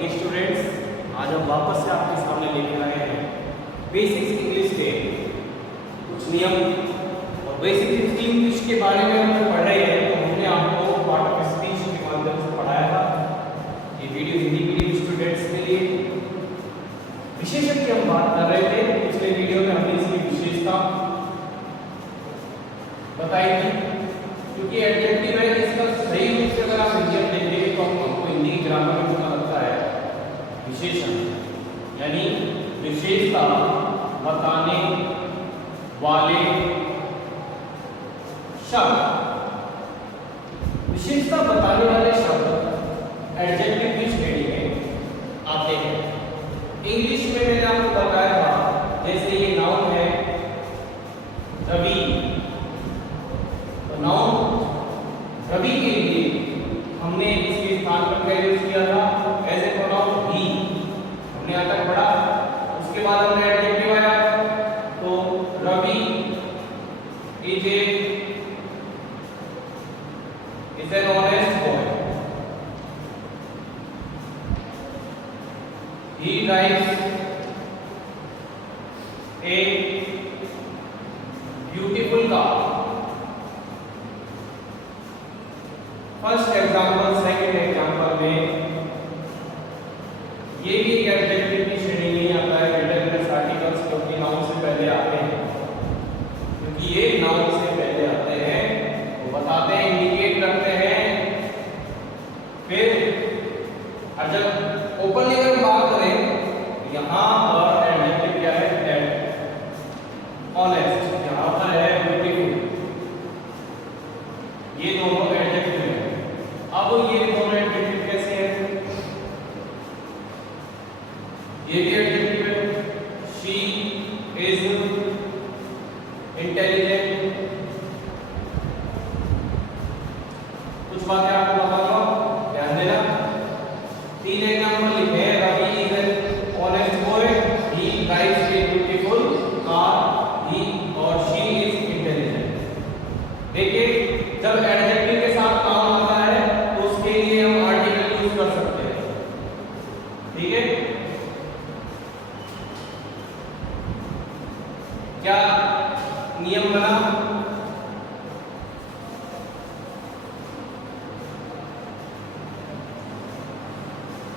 Morning students. आज हम वापस से आपके सामने लेकर आए हैं बेसिक्स इंग्लिश के कुछ नियम। और बेसिक्स इंग्लिश के बारे में हम पढ़ रहे हैं, तो हमने आपको पार्ट ऑफ स्पीच के माध्यम से पढ़ाया था। ये वीडियो हिंदी मीडियम स्टूडेंट्स के लिए विशेषज्ञ की हम बात कर रहे थे। पिछले वीडियो में हमने इसकी विशेषता बताई थी, क्योंकि एडजेक्टिव है, इसका सही रूप से अगर आप हिंदी में देखेंगे तो हमको हिंदी की ग्रामर में पता लगता है विशेषण, यानी विशेषता बताने वाले शब्द। विशेषता बताने वाले शब्द एडजेक्टिव की श्रेणी में आते हैं। इंग्लिश में मैंने आपको बताया था, जैसे ये नाउन है रवि, तो नाउन रवि के लिए हमने इसके स्थान पर क्या यूज किया था, एज ए प्रोनाउन ही। हमने यहाँ तक पढ़ा। उसके बाद हमने एडजेक्टिव आया, तो Ravi is an honest boy, he drives a beautiful car। First example, second example में ये भी एडजेक्टिव की श्रेणी में आता है, डिटरमिनर्स आर्टिकल्स, क्योंकि नाउन से पहले आते हैं। क्योंकि ये नाउन से पहले आते हैं, वो बताते हैं, इंडिकेट करते हैं। फिर जब ओपनली अगर बात करें, यहाँ पर एडजेक्टिव क्या है, दैट, ऑनेस्ट, यहाँ पर है ब्यूटीफुल। ये दोनों एडजेक्टिव हैं। अब ये दोनों एडजेक्टिव कैसे हैं, ये भी एडजेक्टिव है। She is intelligent. कुछ बातें आपको बता दो, ध्यान देना। तीन एग्जांपल लिखे हैं, Ravi is an honest boy, he drives a beautiful car, he और शी इज इंटेलिजेंट। देखिए, जब एडजेक्टिव के साथ नाउन आता है तो उसके लिए हम आर्टिकल यूज कर सकते हैं, ठीक है। क्या नियम बना,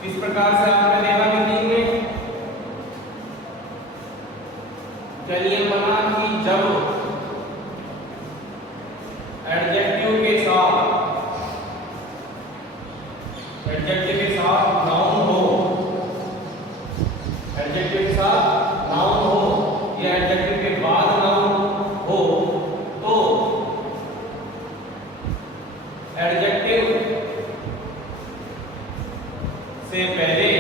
इस प्रकार से आपने देखा मीटिंग में क्या नियम बना कि जब एडजेक्टिव के साथ नाउन हो, एडजेक्टिव के साथ नाउन हो या एडजेक्टिव के बाद नाउन हो, तो एडजेक्टिव से पहले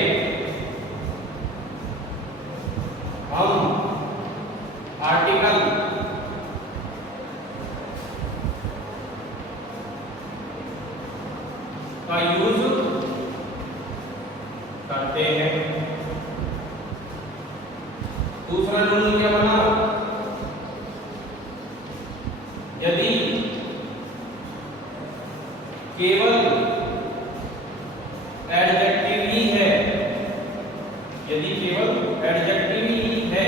हम आर्टिकल का यूज करते हैं। दूसरा रूल क्या बना, यदि केवल एडजेक्टिव ही है, यदि केवल एडजेक्टिव ही है,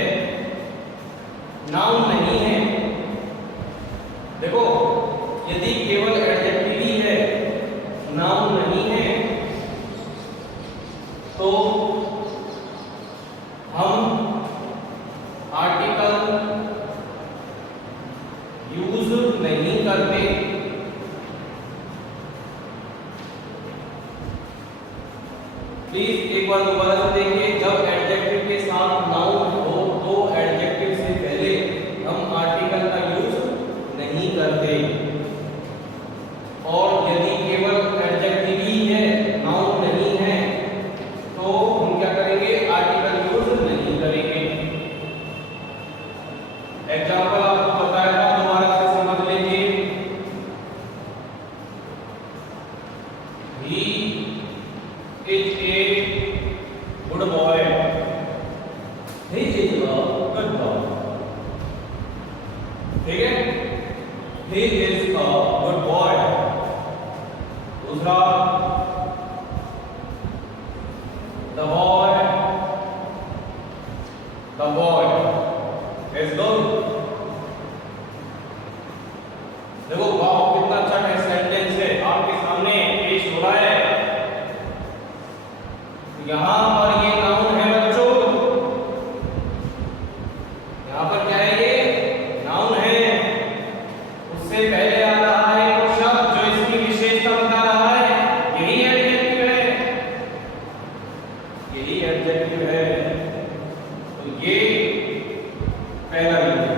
नाउन नहीं है, देखो, यदि केवल एडजेक्टिव ही है, नाउन नहीं है, तो हम आर्टिकल यूज नहीं करते। प्लीज एक बार दोबारा से देखिए, जब एडजेक्टिव के साथ नाउन हो तो एडजेक्टिव से पहले हम आर्टिकल का यूज नहीं करते, और यदि केवल एडजेक्टिव ही है, नाउन नहीं है, तो हम क्या करेंगे, आर्टिकल यूज नहीं करेंगे। एग्जांपल आपको बताया था, दोबारा से समझ लीजिए। He is a good boy, he is a good boy, ठीक है, he is a good boy. दूसरा, यहाँ पर ये नाउन है बच्चों, यहाँ पर क्या है, ये नाउन है। उससे पहले आ रहा है वो शब्द जो इसकी विशेषता बता रहा है, यही एडजेक्टिव है, यही एडजेक्टिव है। तो ये पहला यूज है।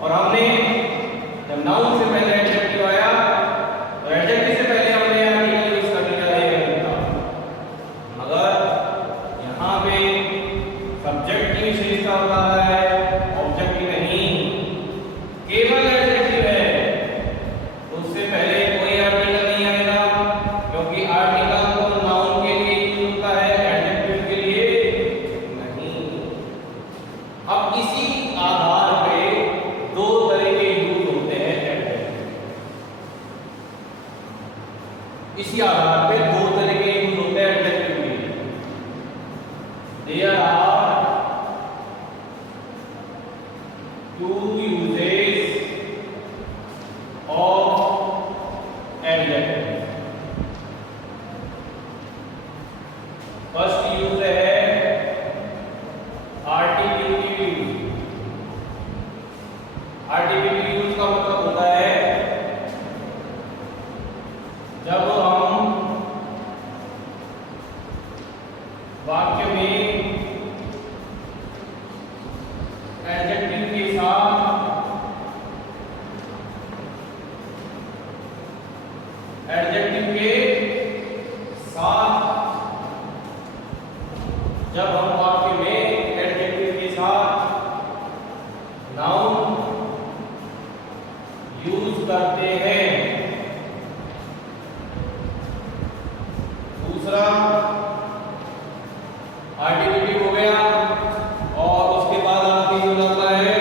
और हमने जब नाउन से पहले एडजेक्टिव आया तो एडजेक्टिव से पहले हमने आर्टिकल यूज करने का है। मगर यहाँ पे सब्जेक्ट की विशेषता बता रहा है, ऑब्जेक्ट की नहीं, केवल एडजेक्टिव है। तो उससे पहले कोई आर्टिकल नहीं आएगा, क्योंकि आर्टिकल तो नाउन के लिए यूज होता है, एडजेक्टिव के लिए नहीं। अब इसी आधार पे दो तरह के यूज होते हैं एडजेक्टिव। इसी आधार पे दो तरह के यूज होते हैं एडजेक्टिव के। There are two uses of adjective. First use है आर्टिक्यूटिव यूज। आर्टिक्यूटिव यूज का मतलब होता है जब हम वाक्य में एडजेक्टिव के साथ जब हम वाक्य में एडजेक्टिव के साथ नाउन यूज करते हैं। दूसरा आर्टिक्यूटिव हो गया और उसके बाद आपकी हो जाता है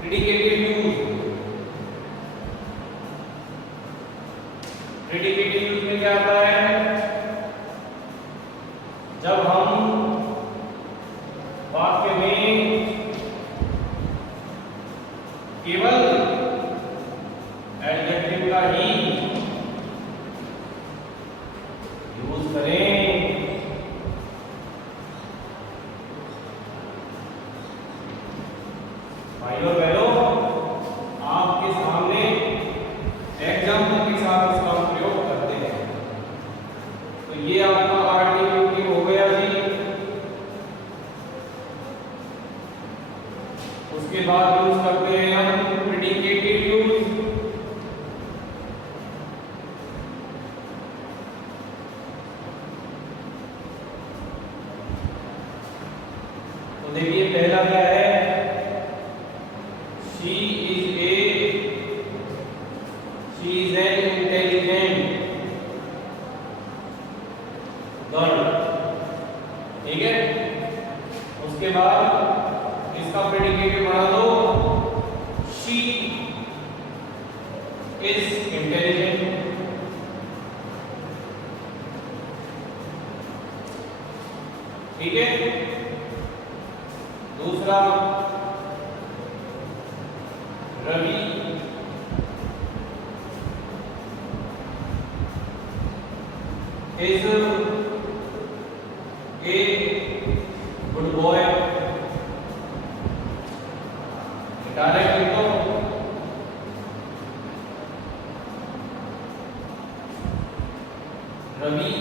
प्रेडिकेटिव यूज। प्रेडिकेटिव यूज में क्या आता है, जब हम वाक्य में केवल एडजेक्टिव का ही यूज करें। भाइयों और बहनों, आपके सामने एग्जाम्पल के साथ इसका प्रयोग करते हैं। तो ये आपका आर्टिक्यूटिव हो गया जी। उसके बाद यूज करते हैं हम प्रेडिकेटिव यूज। तो देखिए पहला क्या है, she is an intelligent girl। ठीक है, उसके बाद इसका प्रेडिकेटिव बना दो, she is intelligent। ठीक है, दूसरा Ravi is a good boy। Direct लिख दो, रवि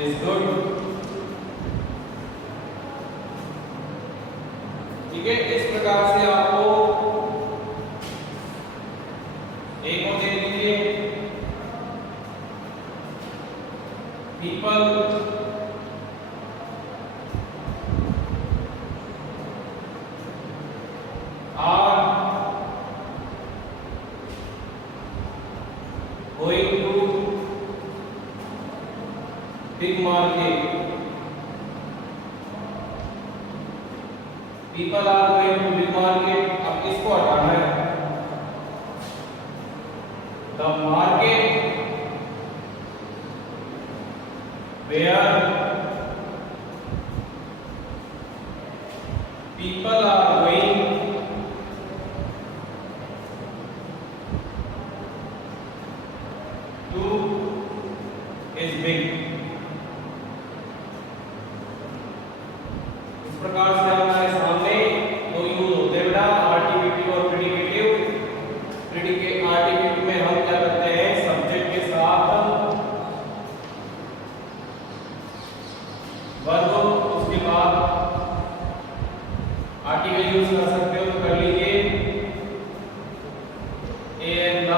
is good। ठीक है, इस प्रकार से आपको एक और देख लीजिए, people are going to big market। people are going to big market। अब इसको हटाना है, the market where people are going article use कर सकते हो तो कर लीजिए ए एंड द,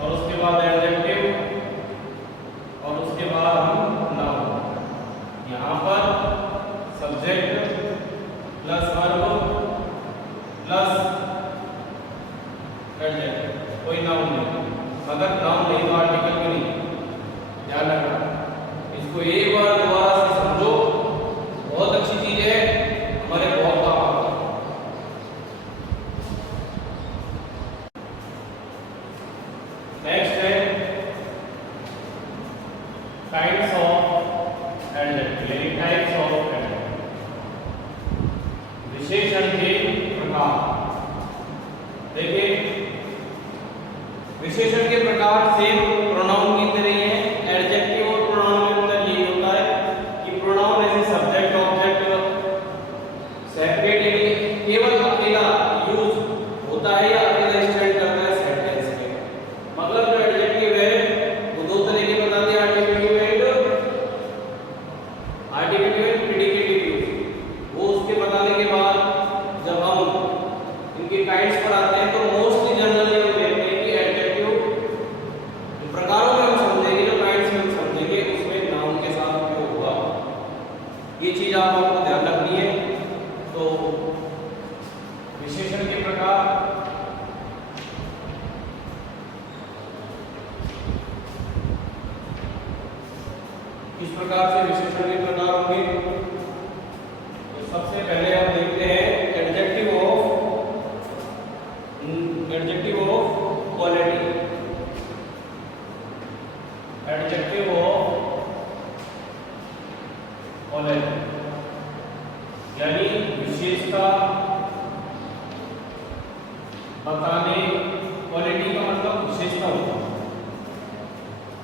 और उसके बाद एडजेक्टिव, और उसके बाद हम नाउन। यहाँ पर subject plus verb plus adjective, कोई नाउन नहीं। अगर नाउन नहीं तो आर्टिकल भी नहीं, ध्यान रखना। इसको एक बार दोबारा से समझो, बहुत अच्छी चीज है, हमारे बहुत काम आता है। नेक्स्ट है काइंड्स ऑफ एडजेक्टिव, यानी टाइप्स ऑफ एडजेक्टिव, विशेषण के प्रकार। देखिए विशेषण के प्रकार सेम प्रोनाउन की तरह ही है। एडजेक्टिव और प्रोनाउन के अंदर ये होता है कि प्रोनाउन ऐसे सब्जेक्ट ऑब्जेक्ट सेपरेट, यानी केवल अकेला यूज होता है या अकेला स्टैंड करता है सेंटेंस में। मतलब जो एडजेक्टिव है वो दो तरह के बताते हैं, आर्टिकल एंड प्रेडिकेटिव यूज। वो उसके बताने के बाद जब हम इनके काइंड्स पर आते हैं तो मोस्टली जनरली हम देखते हैं कि एडजेक्टिव प्रकारों में हम समझेंगे, जो काइंड्स में हम समझेंगे उसमें नाउन के साथ उपयोग हुआ। ये चीज आपको ध्यान रखनी है। तो विशेषण के प्रकार, किस प्रकार से विशेषण के प्रकार होंगे? तो सबसे पहले हम देखते हैं adjective of quality, adjective of quality यानी विशेषता बताने, क्वालिटी का मतलब विशेषता होता है,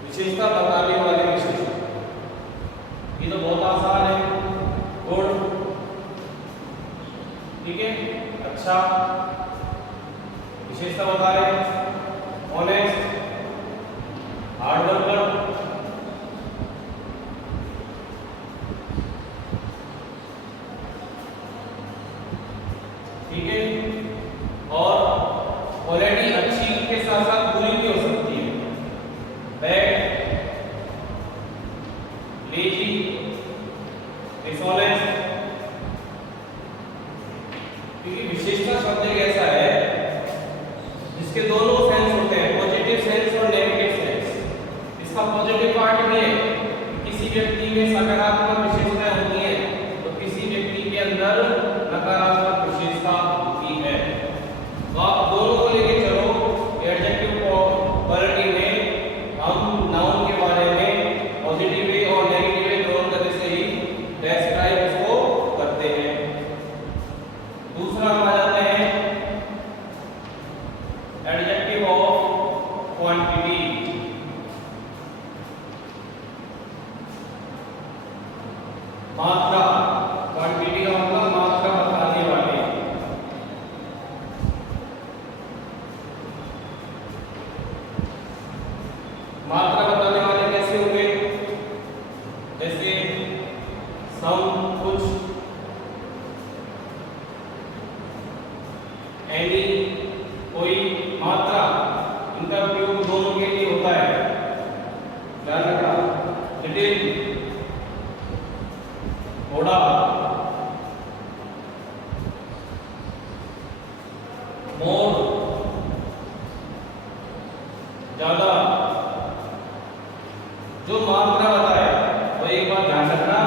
विशेषता बताने वाले विशेषण। ये तो बहुत आसान है, गुड, ठीक है, अच्छा, विशेषता बता रहे हैं, ऑनेस्ट, हार्ड वर्कर, ठीक है। और क्वालिटी अच्छी के साथ साथ बुरी भी हो सकती है, बैड, लेजी, डिसऑनेस्ट। क्योंकि विशेषता शब्द एक ऐसा है जिसके दोनों सेंस होते हैं, पॉजिटिव सेंस और नेगेटिव सेंस। इसका पॉजिटिव पार्ट भी है, किसी व्यक्ति में सकारात्मक विशेषताएं होती हैं तो किसी व्यक्ति के अंदर नकारात्मक विशेषता होती है। तो आप दोनों को लेके चलो। एडजेक्टिव क्वालिटी में हम नाउन के बारे में पॉजिटिव वे और नेगेटिव वे दोनों तरह से ही डिस्क्राइब इसको करते हैं। दूसरा हम आ जाते हैं एडजेक्टिव ऑफ क्वांटिटी, मात्रा। क्वांटिटी का मतलब मात्रा बताने वाले। मात्रा बताने वाले कैसे होंगे? जैसे सम, कुछ, एनी, कोई, मात्रा। इनका उपयोग दोनों के लिए होता है, ध्यान रखना। लिटिल, थोड़ा, मोर, ज्यादा। जो मात्रा बताए तो एक बात ध्यान रखना,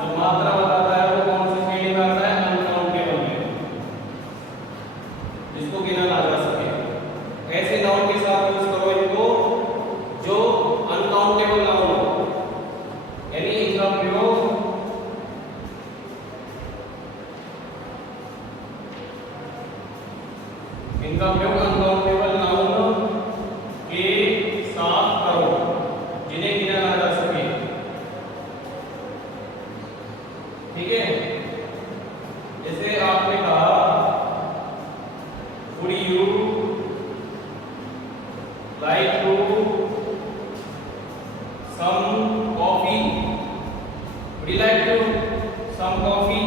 जो मात्रा बताता है वो कौन सी श्रेणी में आता है? अनकाउंटेबल में, जिसको गिना ना जा सके। ऐसे नाउन के साथ यूज करो इनको जो अनकाउंटेबल नाउन हो, यानी इनका प्रयोग अनकाउंटेबल नाउन के साथ करो जिन्हें गिना ना जा सके, ठीक है। जैसे आपने कहा would you like to some coffee, would you like to some coffee,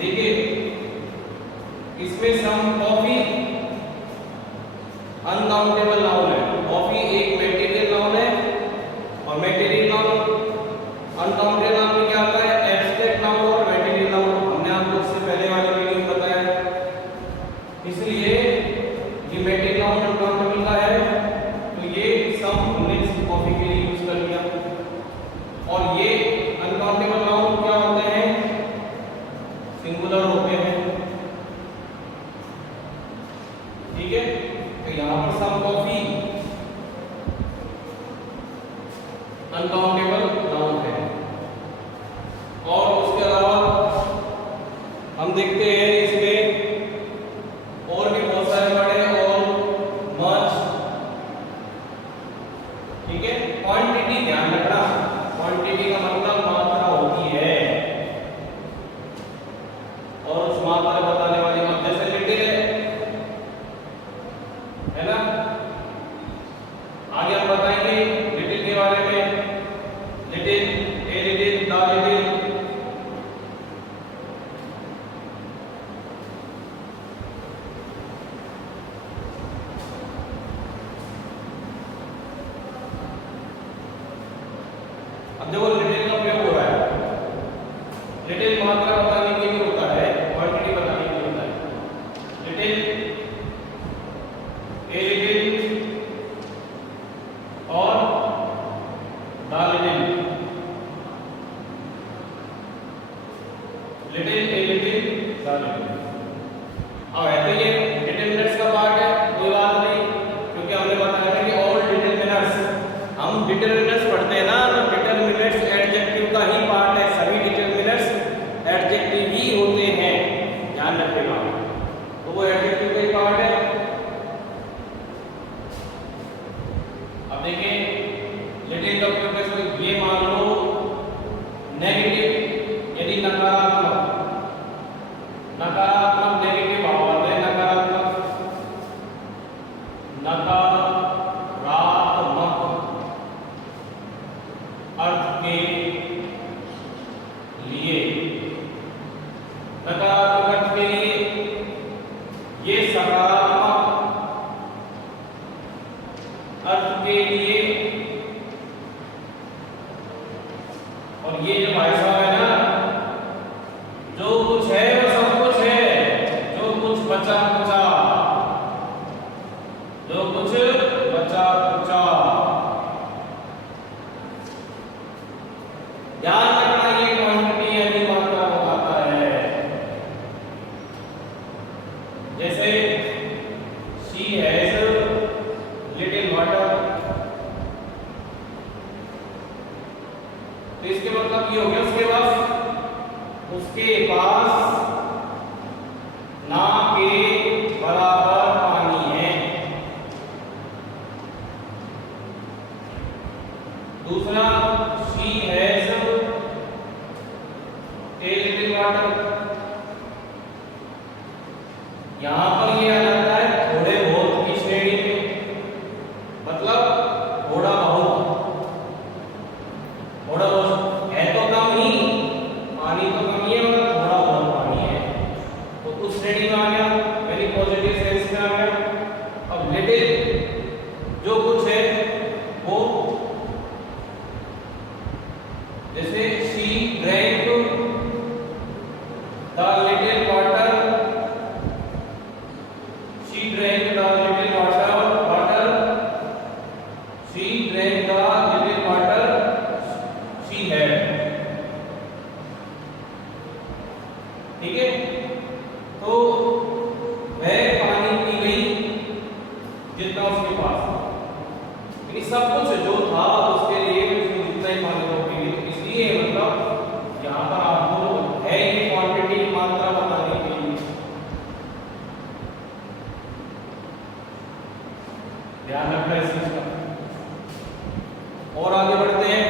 देखिए इसमें सम कॉफी अनकाउंटेबल नाउन है। कॉफी एक मटेरियल नाउन है और मटेरियल नाउन अनकाउंटेबल नाउन में क्या होता है? एब्स्ट्रैक्ट नाउन और मटेरियल नाउन। हमने आपको इससे पहले वाले वीडियो में बताया, इसलिए ये मटेरियल नाउन अनकाउंटेबल का है तो ये सम हमने कॉफी के लिए यूज कर लिया। और ये अनकाउंटेबल नाउन क्या होते हैं? सिंगुलर होते हैं। ठीक है, तो यहां पर सम कॉफी अनकाउंटेबल नाउन है। और उसके अलावा हम देखते हैं इसमें और भी बहुत सारे वर्ड हैं। और मच, ठीक है। क्वांटिटी ध्यान रखना, क्वांटिटी का मतलब मात्रा होती है और उस मात्रा बताने वाली बात, जैसे लिटिल है ना। आगे हम बताएंगे लिटिल के बारे में। Little, a little, the little. अब देखो लिटिल का प्रयोग हो रहा है। लिटिल मात्रा बताने के लिए होता है, क्वांटिटी बताने के लिए होता है। लिटिल, ए लिटिल और the little. Little, a little, the little. अब है तो ये डिटरमिनर्स का पार्ट है, कोई बात नहीं, क्योंकि हमने बताया था कि ऑल डिटरमिनर्स, हम डिटरमिनर्स पढ़ते हैं ना, तो डिटरमिनर्स एडजेक्टिव का ही पार्ट है। सभी डिटरमिनर्स एडजेक्टिव ही होते हैं, ध्यान रखिएगा। तो वो एडजेक्टिव का ही पार्ट है। अब देखिए लिटिल का प्रयोग कैसे, ये मान लो नेगेटिव, यदि नकारात्मक, नकारात्मक नेगेटिव भाव है, नकारात्मक, नकारात्मक अर्थ के लिए, नकारात्मक अर्थ के लिए ये सकारात्मक अर्थ के लिए। और ये जो भाई साहब है ना, जो कुछ है वो सब कुछ है, जो कुछ बचा कुचा, जो कुछ बचा कुचा। ध्यान रखना, ये क्वांटिटी यानी मात्रा बताता है। जैसे शी हैज लिटिल वाटर, तो इसके मतलब ये हो गया उसके पास ना के बराबर पानी है। दूसरा she has a little water, यहां पर ये आ जाता है थोड़े बहुत की श्रेणी में, मतलब थोड़ा बहुत, थोड़ा बहुत है तो कम ही, पानी तो कम ही है मगर थोड़ा बहुत पानी है, तो उस श्रेणी में आ गया, यानी पॉजिटिव सेंस में आ गया। अब लिटिल जो कुछ है वो, जैसे she drank the little water, she drank the little water, she drank the little water she had. ठीक है, तो वह पानी पी गई जितना उसके पास, यानी सब कुछ जो था उसके लिए उसने जितना ही पानी को पी गई। इसलिए मतलब यहाँ पर आपको है ये क्वांटिटी मात्रा बताने के लिए। ध्यान रखना इस चीज का। और आगे बढ़ते हैं।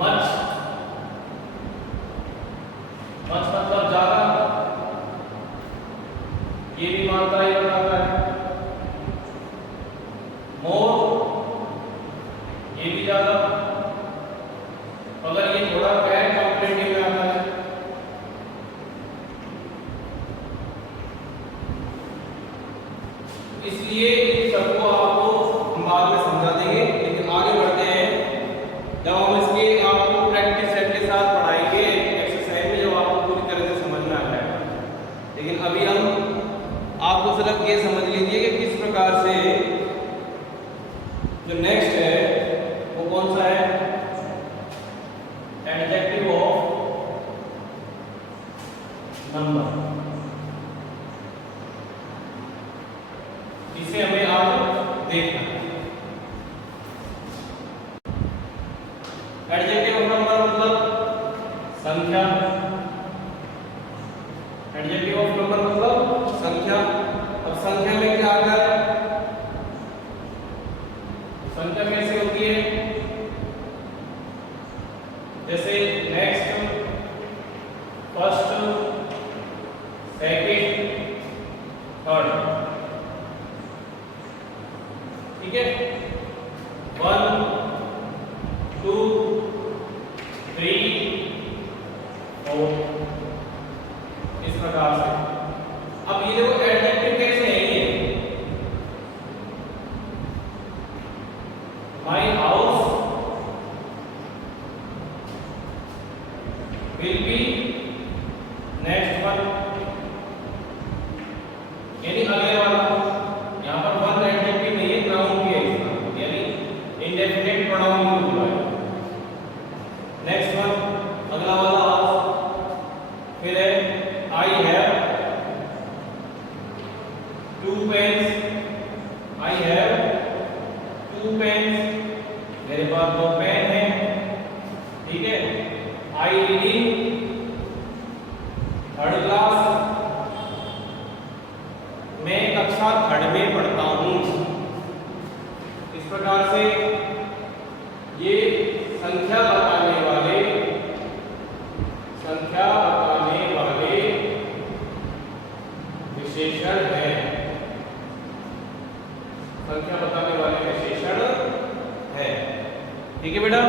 मच, मच मतलब ज्यादा, ये भी मात्रा ही बताता है। जो नेक्स्ट है वो कौन सा है? Adjective of number. इसे हमें आज देखना है। एडजेक्टिव ऑफ नंबर मतलब संख्या। एडजेक्टिव ऑफ नंबर मतलब संख्या। अब संख्या में क्या आता है? संख्या कैसे होती है? जैसे नेक्स्ट, फर्स्ट, सेकंड, थर्ड, ठीक है। 1 2 3 4 इस प्रकार से। अब ये देखो एडजेक्टिव कैसे है ये? My house will be next one, यानी अगले वाला। यहाँ पर वन एडजेक्टिव नहीं है, नाउन भी है इसका, यानी इंडेफिनिट प्रोनाउन यूज हुआ है। नेक्स्ट वन अगला वाला आज। फिर है I have 2 pens. I have 2 pens, मेरे पास 2 पेन हैं, ठीक है। I read in third class, मैं कक्षा 3 में पढ़ता हूँ। इस प्रकार से ये संख्या बताने वाले विशेषण है। संख्या बताने वाले विशेषण है, ठीक है बेटा।